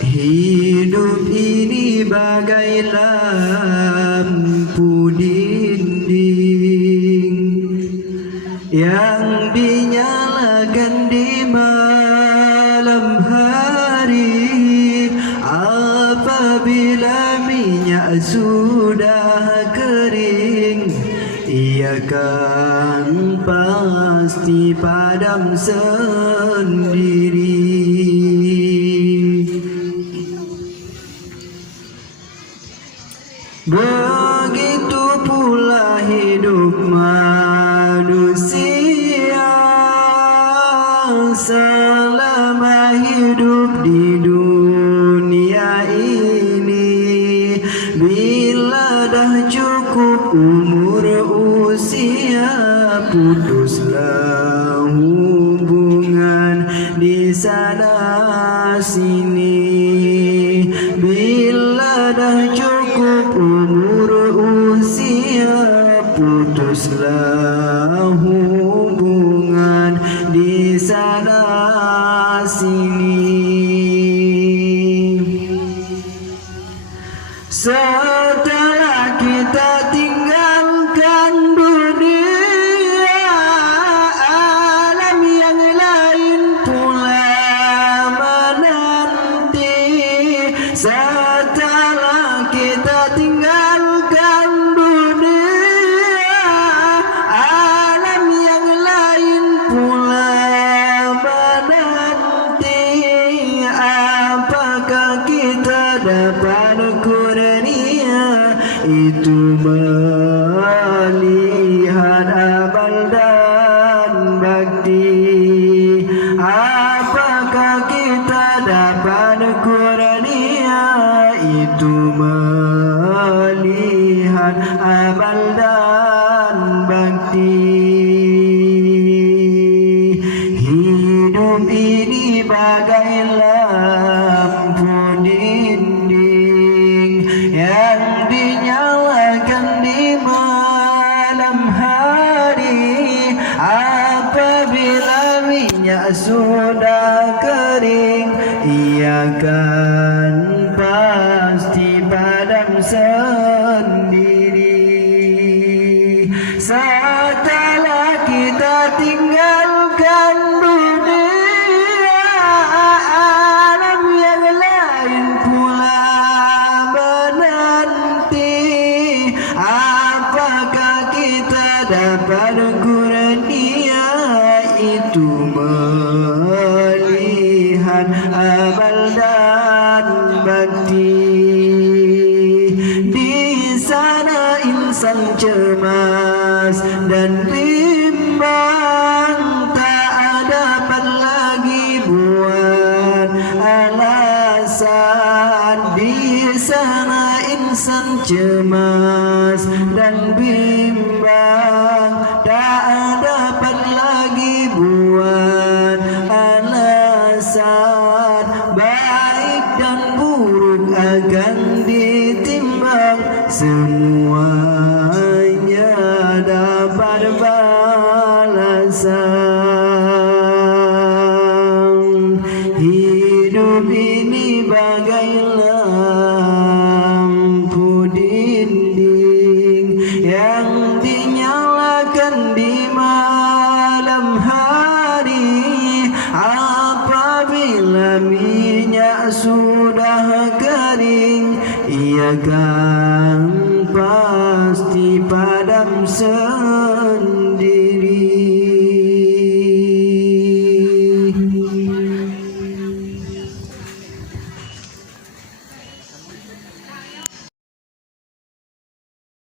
Hidup ini bagai lampu dinding yang dinyalakan di malam hari. Apabila minyak sudah kering, ia kan pasti padam sendiri. Begitu pula hidup manusia selama hidup di dunia ini. Bila dah cukup umur usia, putuslah hubungan di sana sini. Bila dah cukup umur usia, putuslah hubungan di sana sini. Setelah kita tinggalkan dunia, alam yang lain pula menanti. Setelah kita tinggalkan dunia, alam yang lain pula menanti. Apakah kita dapat kurnia itu melihat amal dan bakti? Apakah kita dapat kurnia itu melihat amal dan bakti? Hidup ini bagai lampu dinding yang dinyalakan di malam hari. Apabila minyak sudah kering, ia kan pasti padam sendiri. Setelah kita tinggalkan dunia, alam yang lain pula menanti. Apakah kita dapat kurnia itu melihat amal dan bakti? Di sana insan cemas dan bimbang, tak dapat lagi buat alasan. Di sana insan cemas dan bimbang, tak dapat lagi buat alasan. Baik dan buruk akan ditimbang, semuanya dapat balasan. Hidup ini bagai lampu dinding yang dinyalakan di malam hari. Apabila minyak sudah kering, ia kan pasti padam sendiri.